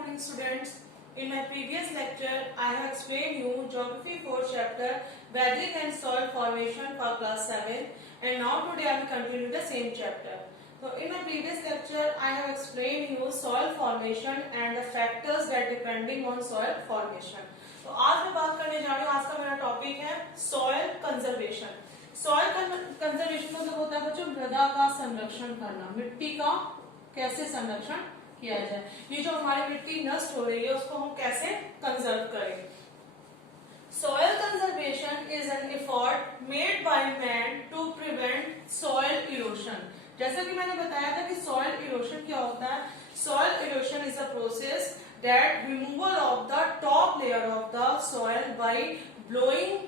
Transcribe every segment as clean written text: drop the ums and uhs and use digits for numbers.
morning students. In my previous lecture, I have explained you Geography 4 chapter Weathering and Soil Formation for class 7, and now today I will continue the same chapter. So in my previous lecture, I have explained you soil formation and the factors that depending on soil formation. तो आज मैं बात करने जा रही हूँ, आज का मेरा टॉपिक है सॉइल कंजर्वेशन. सॉइल कंजर्वेशन मतलब होता है बच्चों मृदा का संरक्षण करना, मिट्टी का कैसे संरक्षण किया जाए. ये जो हमारी मिट्टी नष्ट हो रही है उसको हम कैसे कंजर्व करें. Soil conservation is an effort made by man to prevent soil erosion. जैसा कि मैंने बताया था कि soil erosion क्या होता है. Soil erosion is a process that removal of the top layer of the soil by blowing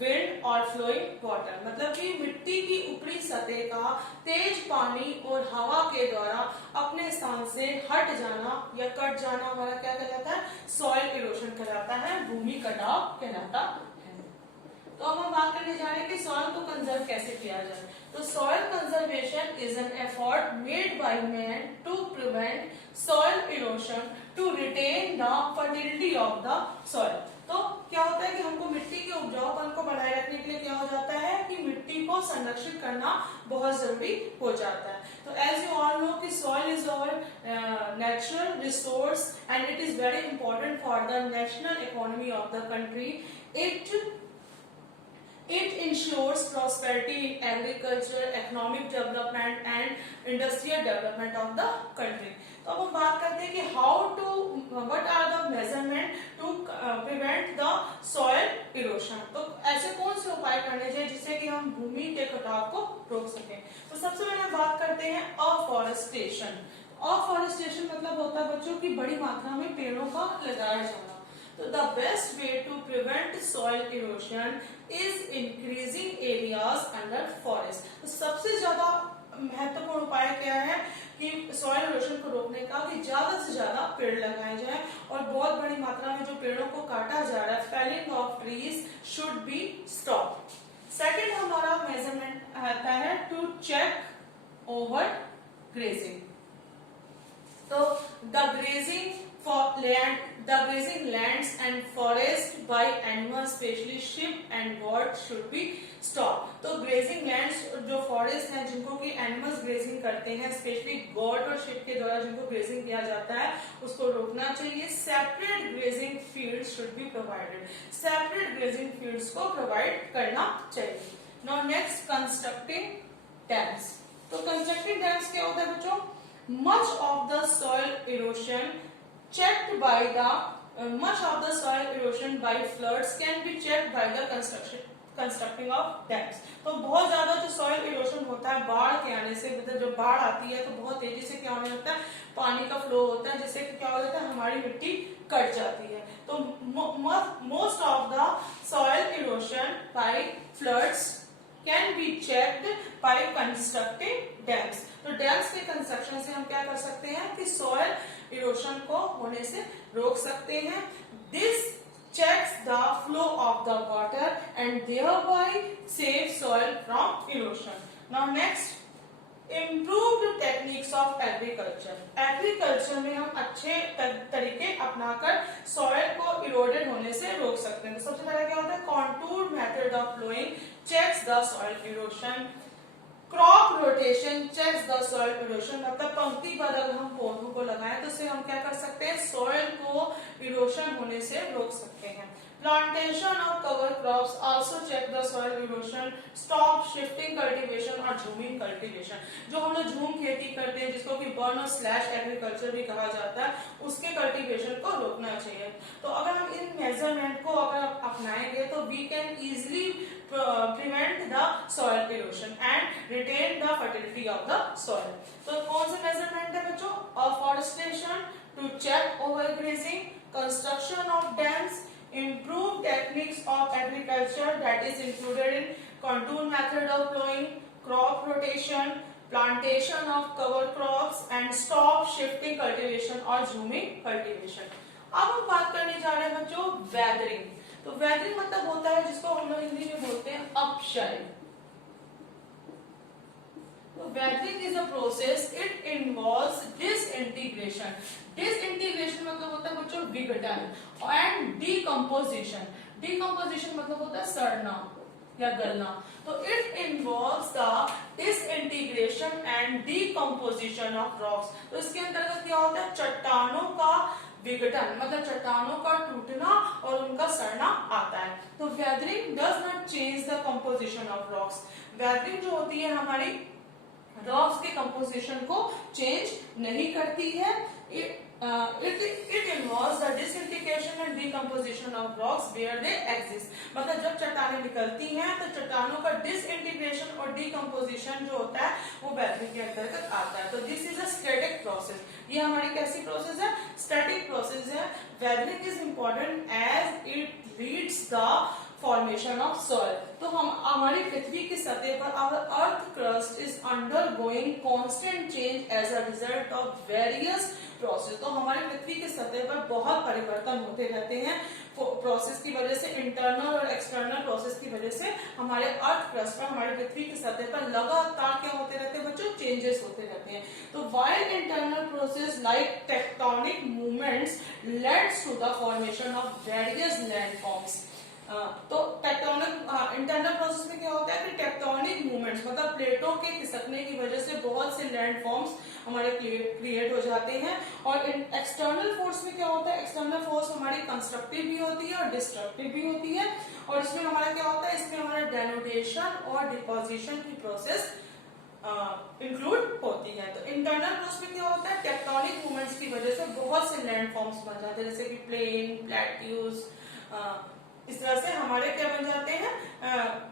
wind और flowing water. मतलब कि मिट्टी की ऊपरी सतह का तेज पानी और हवा के द्वारा अपने स्थान से हट जाना या कट जाना हमारा क्या कहलाता है, सॉइल इरोशन कहलाता है, भूमि कटाव कहलाता है. तो अब हम बात करने जा रहे हैं कि सॉइल को कंजर्व कैसे किया जाए. तो soil conservation is an effort made by man to prevent soil erosion to retain the fertility of the soil. तो क्या होता है कि हमको मिट्टी के उपजाऊपन को बनाए रखने के लिए क्या हो जाता है कि मिट्टी को संरक्षित करना बहुत जरूरी हो जाता है. तो एज यू ऑल नो कि soil is our natural resource and it is very important for the national economy of the country. It ensures prosperity in agriculture, economic development and industrial development of the country. तो अब हम बात करते हैं कि what are the measurement to prevent the soil erosion. तो ऐसे कौन से उपाय करने चाहिए जिससे कि हम भूमि के कटाव को रोक सकें. तो सबसे पहले बात करते हैं अफॉरेस्टेशन. अफॉरेस्टेशन मतलब होता है बच्चों की बड़ी मात्रा में पेड़ों का लगाया जाना. So the best way to prevent soil erosion is increasing areas under forest. तो सबसे ज्यादा महत्वपूर्ण उपाय क्या है कि सॉइल इरोशन को रोकने का कि ज्यादा से ज्यादा पेड़ लगाए जाएं और बहुत बड़ी मात्रा में जो पेड़ों को काटा जा रहा है, felling of trees should be stop. Second हमारा मेजरमेंट आता है टू चेक ओवर ग्रेजिंग. तो the grazing grazing lands and forest by animals, especially sheep and goat, should be stopped. तो grazing lands जो forest हैं जिनको कि animals grazing करते हैं, especially goat और sheep के द्वारा जिनको grazing किया जाता है उसको रोकना चाहिए. Separate grazing fields should be provided. Separate grazing fields को provide करना चाहिए. Now next, constructing dams. तो constructing dams क्या होता है बच्चों? Much of the soil erosion by floods can be checked by the constructing of dams. तो बहुत ज्यादा जो सॉइल इरोशन होता है बाढ़ के आने से, मतलब जब बाढ़ आती है तो बहुत तेजी से क्या होने लगता है, पानी का फ्लो होता है जिससे क्या हो जाता है, हमारी मिट्टी कट जाती है. तो most of the soil erosion by floods can be checked by constructing dams. तो डैम्स के कंस्ट्रक्शन से हम क्या कर सकते हैं कि सॉइल इरोशन को होने से रोक सकते हैं. This checks the flow of the water and thereby saves soil from erosion. Now next, improved techniques of agriculture. Agriculture में हम अच्छे तरीके अपनाकर soil को eroded होने से रोक सकते हैं. तो सबसे पहले क्या होता है, contour method of plowing checks the soil erosion. Crop rotation checks the soil erosion. मतलब पंक्ति पर अगर हम पौधों को लगाएं तो उससे हम क्या कर सकते हैं, सॉइल को इरोशन होने से रोक सकते हैं. Plantation of cover crops also check the soil erosion. Stop shifting cultivation और झूमिंग कल्टीवेशन. जो हम लोग झूम खेती करते हैं जिसको कि बर्न और स्लैश एग्रीकल्चर भी कहा जाता है, उसके कल्टीवेशन को रोकना चाहिए. तो अगर हम इन मेजरमेंट को अगर अपनाएंगे तो we can easily prevent the soil erosion and retain the fertility of the soil. तो कौन से मेजरमेंट है बच्चों? Afforestation to check overgrazing, construction of dams, improved techniques of agriculture that is included in contour method of plowing, crop rotation, plantation of cover crops and stop shifting cultivation और झूमिंग cultivation. अब हम बात करने जा रहे हैं बच्चों वेदरिंग. तो वेदरिंग मतलब होता है जिसको हम लोग हिंदी में बोलते हैं अपशाई. तो weathering is a process, it involves disintegration. Disintegration मतलब होता है बच्चों विघटन, एंड डीकम्पोजिशन, डीकम्पोजिशन मतलब होता है सड़ना या गलना। तो it involves the disintegration and decomposition of rocks. तो इसके अंतर्गत क्या होता है, चट्टानों का विघटन मतलब चट्टानों का टूटना और उनका सड़ना आता है। तो weathering does not change the composition of rocks. Weathering जो होती है हमारी रॉक्स के कंपोजिशन को चेंज नहीं करती है। It involves the disintegration and decomposition of rocks where they exist। मतलब जब चट्टानें निकलती हैं तो चट्टानों का डिसइंटीग्रेशन और डीकम्पोजिशन जो होता है वो वेदरिंग के अंतर्गत आता है। तो this is a static process. ये हमारी कैसी प्रोसेस है, स्टैटिक प्रोसेस है। Weathering is important as it leads the formation of soil. तो हम हमारी पृथ्वी की सतह पर our earth crust is undergoing constant change as a result of various process. तो हमारी पृथ्वी की सतह पर बहुत परिवर्तन होते रहते हैं प्रोसेस की वजह से, इंटरनल और एक्सटर्नल प्रोसेस की वजह से हमारे अर्थ क्रस्ट पर, हमारी पृथ्वी की सतह पर लगातार क्या होते रहते हैं बच्चों, चेंजेस होते रहते हैं। तो while internal process like tectonic movements leads to the formation of various landforms. तो टेक्टोनिक इंटरनल प्रोसेस में क्या होता है कि टेक्टोनिक मूवमेंट्स मतलब प्लेटों के खिसकने की वजह से बहुत से लैंडफॉर्म्स हमारे क्रिएट हो जाते हैं। और एक्सटर्नल फोर्स में क्या होता है, एक्सटर्नल फोर्स हमारी कंस्ट्रक्टिव भी होती है और डिस्ट्रक्टिव भी होती है। और इसमें हमारा क्या होता है, इसमें हमारा डेनोडेशन और डिपोजिशन की प्रोसेस इंक्लूड होती है। तो इंटरनल प्रोसेस में क्या होता है, टेक्टोनिक मूवमेंट्स की वजह से बहुत से लैंडफॉर्म्स बन जाते हैं, जैसे कि प्लेन, प्लेट्यूज, इस तरह से हमारे क्या बन जाते हैं,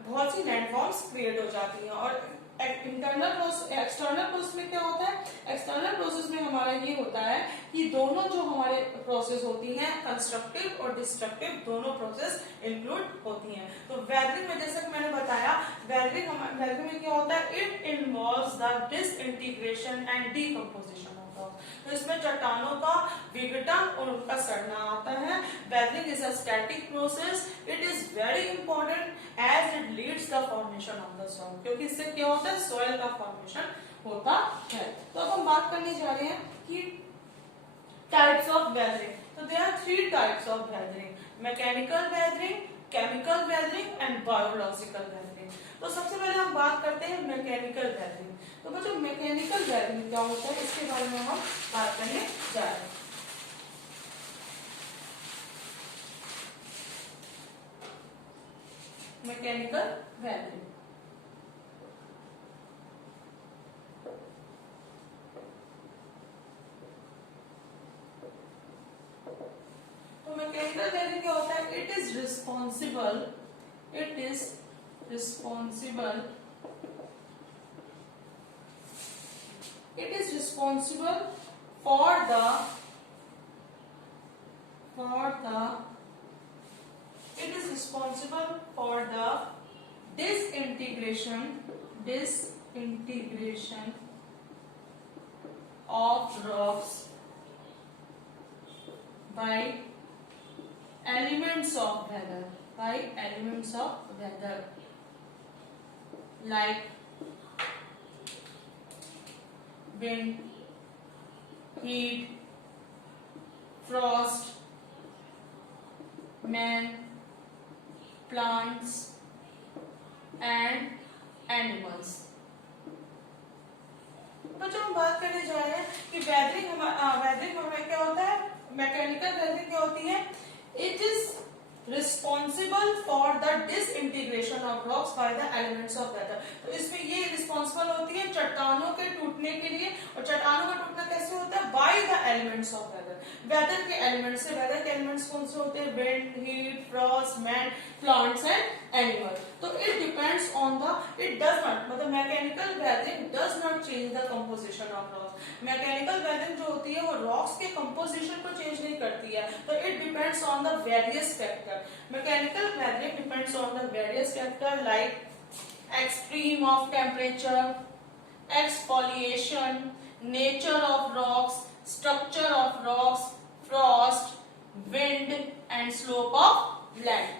बहुत सी लैंडफॉर्म्स क्रिएट हो जाती हैं। और इंटरनल प्रोसेस, एक्सटर्नल प्रोसेस में क्या होता है, एक्सटर्नल प्रोसेस में हमारा ये होता है कि दोनों जो हमारे प्रोसेस होती हैं, कंस्ट्रक्टिव और डिस्ट्रक्टिव दोनों प्रोसेस इंक्लूड होती हैं। तो वेदरिंग में जैसे कि मैंने बताया, वेदरिंग में क्या होता है, it involves the disintegration and decomposition. तो इसमें चट्टानों का विघटन और उनका सड़ना आता है। Weathering is a static process. It is very important as it leads the formation of the soil, क्योंकि इससे क्या होता है, सॉइल का फॉर्मेशन होता है। तो अब हम बात करने जा रहे हैं कि टाइप्स ऑफ वेदरिंग। तो there are 3 types of weathering, mechanical weathering, chemical weathering and biological weathering. तो सबसे पहले हम बात करते हैं मैकेनिकल वेदरिंग। तो बच्चों मैकेनिकल वेदरिंग क्या होता है, इसके बारे में हम बात करने जा रहे हैं। मैकेनिकल वेदरिंग, तो मैकेनिकल वेदरिंग क्या होता है, it is responsible for the disintegration of rocks by elements of weather, like wind, heat, frost, man, plants and animals। बच्चों हम बात करने जा रहे हैं कि वेदरिंग हमारा क्या होता है, मैकेनिकल वेदरिंग क्या होती है, it is responsible for the disintegration of rocks by the elements of weather. तो इसमें ये रिस्पॉन्सिबल होती है चट्टानों के टूटने के लिए। और चट्टानों का टूटना कैसे होता है, by the elements of weather, weather के एलिमेंट्स से। वेदर के एलिमेंट्स कौन से होते हैं, wind, heat, frost, man, plants and animal. तो it depends on the, it does not, मतलब mechanical weathering does not change the composition of rocks. Mechanical weathering जो होती है वो रॉक्स के कंपोजिशन को चेंज नहीं करती है। तो it depends on the various factor. Mechanical weathering depends on the various factors like extreme of temperature, exfoliation, nature of rocks, structure of rocks, frost, wind and slope of land।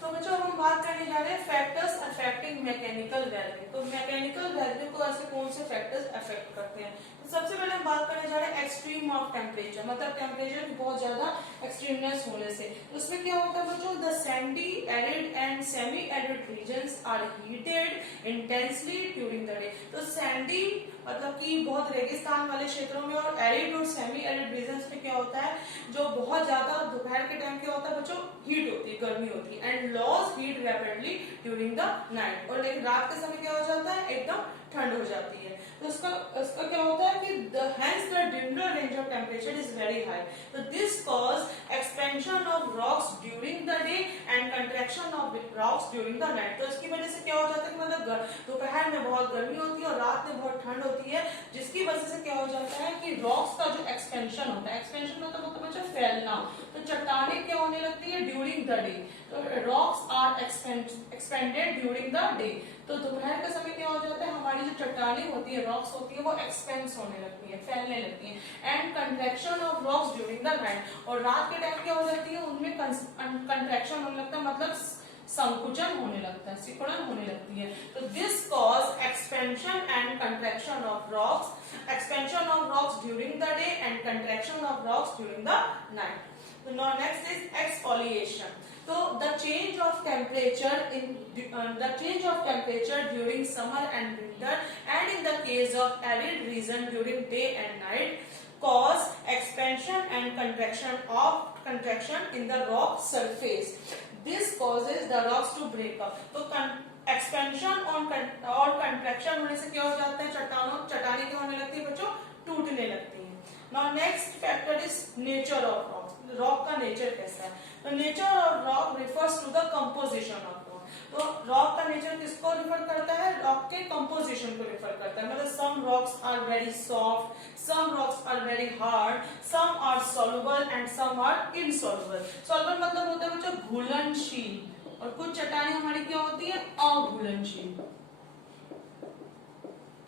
तो बच्चों हम बात करने जा रहे हैं फैक्टर्स अफेक्टिंग मैकेनिकल वैल्यू। तो mechanical value को ऐसे कौन से फैक्टर्स अफेक्ट करते हैं? तो सबसे पहले हम बात करने जा रहे हैं एक्सट्रीम ऑफ टेम्परेचर, मतलब टेम्परेचर की बहुत ज्यादा एक्सट्रीमनेस होने से। तो उसमें क्या होता है बच्चों, the sandy arid and semi arid regions are heated intensely during the day. तो सैंडी मतलब कि बहुत रेगिस्तान वाले क्षेत्रों में, और एरिड और सेमी एरिड रीजन्स में क्या होता है, जो बहुत ज्यादा दोपहर के टाइम क्या होता है बच्चों, हीट होती है, गर्मी होती है, and loss heat rapidly during the night. और लेकिन रात के समय क्या हो जाता है, एकदम ठंड हो जाती है। तो इसका क्या होता है कि hence the general range of temperature is very high. So this cause expansion of rocks during the day and contraction of rocks during the night. तो इसकी वजह से क्या हो जाता है कि मतलब दोपहर में बहुत गर्मी होती है और रात में बहुत ठंड होती है, जिसकी वजह से क्या हो जाता है कि रॉक्स का जो एक्सपेंशन होता है, एक्सपेंशन मतलब बच्चा फैलना, तो चट्टाने क्या होने लगती है ड्यूरिंग द डे। तो rocks are expanded during the day. तो दोपहर के समय क्या हो जाता है, हमारी जो चट्टाने होती है, रॉक्स होती है, वो एक्सपेंस होने लगती है, फैलने लगती है। And contraction of rocks during the night, और रात के टाइम क्या हो जाती है, उनमें कंट्रैक्शन होने लगता है, मतलब संकुचन होने लगता है, सिकुड़न होने लगती है। तो this cause expansion and contraction of rocks, expansion of rocks during the day and contraction of rocks during the night. तो now next is exfoliation. So the change of temperature during summer and winter, and in the case of arid region during day and night, cause expansion and contraction in the rock surface. This causes the rocks to break up. तो expansion और contraction होने से क्या हो जाता है, चट्टाने क्या होने लगती है बच्चों, टूटने लगती है। Now next factor is nature of rock. Rock का नेचर कैसा है? तो nature of rock refers to the composition of rock. तो रॉक का नेचर किसको रिफर करता है, रॉक के कंपोजिशन को रिफर करता है। मतलब some rocks are very soft, some rocks are very hard, some are soluble and some are insoluble. Soluble मतलब होता है बच्चों घुलनशील, और कुछ चट्टानें हमारी क्या होती है, अघुलनशील।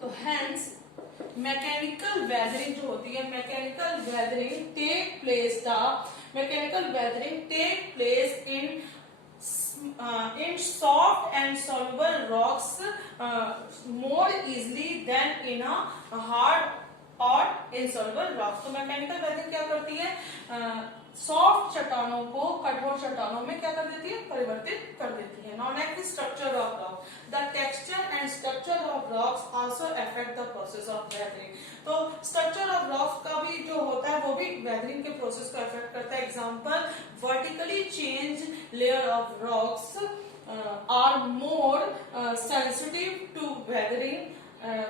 तो हेंस मैकेनिकल वेदरिंग जो होती है, mechanical weathering take place in soft and soluble rocks more easily than in a hard और insoluble rocks। तो मैकेनिकल वेदरिंग क्या करती है, सॉफ्ट चट्टानों को कठोर चट्टानों में क्या कर देती है, परिवर्तित कर देती है। Now next structure of rock. The texture and structure of rocks also affect the process of weathering. तो स्ट्रक्चर ऑफ रॉक्स का भी जो होता है वो भी वेदरिंग के प्रोसेस को अफेक्ट करता है। Example, vertically change layer of rocks are more sensitive to weathering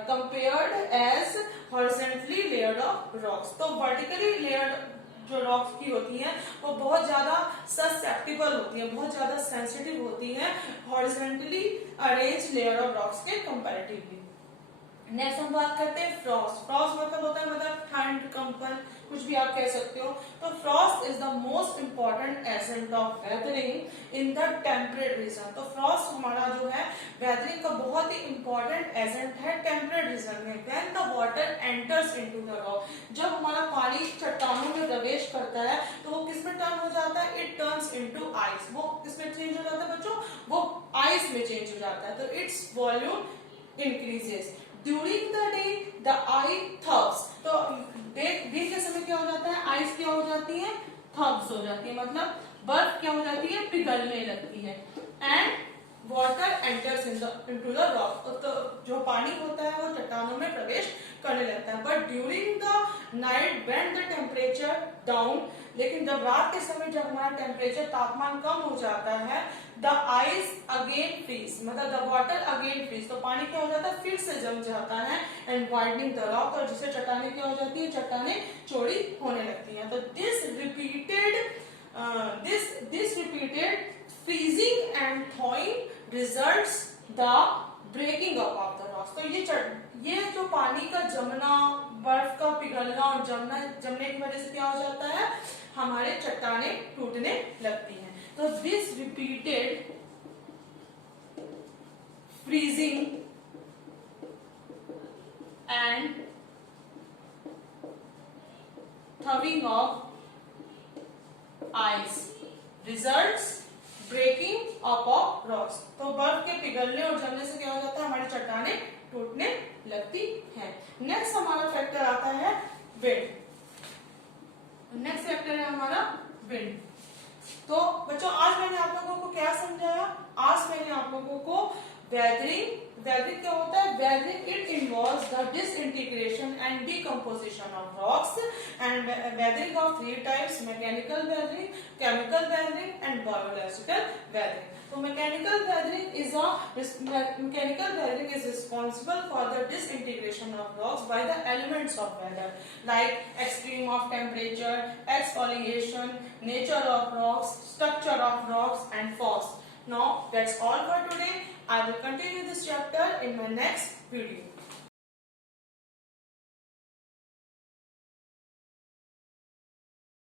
compared as horizontally layered of rocks। तो vertically layered जो रॉक्स की होती हैं वो बहुत ज्यादा ससेप्टिबल होती है, बहुत ज्यादा सेंसिटिव होती है horizontally arrange layer of rocks के कंपैरेटिवली। नेक्स्ट हम बात करते हैं फ्रॉस्ट। फ्रॉस्ट मतलब होता है मतलब ठंड, कंपन, कुछ भी आप कह सकते हो। तो Frost is the most important agent of weathering in the temperate region. तो फ्रॉस्ट हमारा जो है वेदरिंग का बहुत ही इंपॉर्टेंट एजेंट है टेम्परेट रीजन में। When the water enters into the rock, जब हमारा पानी चट्टानों में प्रवेश करता है तो वो किस में टर्न हो जाता है, इट टर्न्स इनटू आइस। वो किसमें चेंज हो जाता है बच्चों, वो आइस में चेंज हो जाता है। तो its volume increases. During the day the ice thaws. तो दिन के समय क्या हो जाता है, आइस क्या हो जाती है, थब्स हो जाती है, मतलब बर्फ क्या हो जाती है, पिघलने लगती है। And water enters into the rock. तो जो पानी होता है वो चट्टानों में प्रवेश करने लगता है। But during the night when the temperature down, लेकिन जब रात के समय जब हमारा टेम्परेचर तापमान कम हो जाता है, द आइस अगेन फ्रीज, मतलब द वाटर अगेन फ्रीज। तो पानी क्या हो जाता है, फिर से जम जाता है, एंड वाइडनिंग द रॉक, और जिससे चट्टाने क्या हो जाती है, चट्टाने चौड़ी होने लगती हैं। तो this repeated freezing and thawing results the breaking up of the rocks. तो ये जो पानी का जमना, बर्फ का पिघलना और जमने की वजह से क्या हो जाता है, हमारे चट्टाने टूटने लगती हैं। तो this repeated freezing and thawing of ice results breaking up of rocks. तो बर्फ के पिघलने और जमने से क्या चट्टाने टूटने लगती हैं। नेक्स्ट हमारा फैक्टर आता है विंड। नेक्स्ट फैक्टर है हमारा विंड। तो बच्चों आज मैंने आप लोगों को क्या समझाया? आज मैंने आप लोगों को वेदरिंग क्या होता है? Weathering it involves the disintegration and decomposition of rocks and weathering of three types: mechanical weathering, chemical weathering and biological weathering. तो mechanical weathering is responsible for the disintegration of rocks by the elements of weather like extreme of temperature, exfoliation, nature of rocks, structure of rocks and force. Now that's all for today. I will continue this chapter in my next video.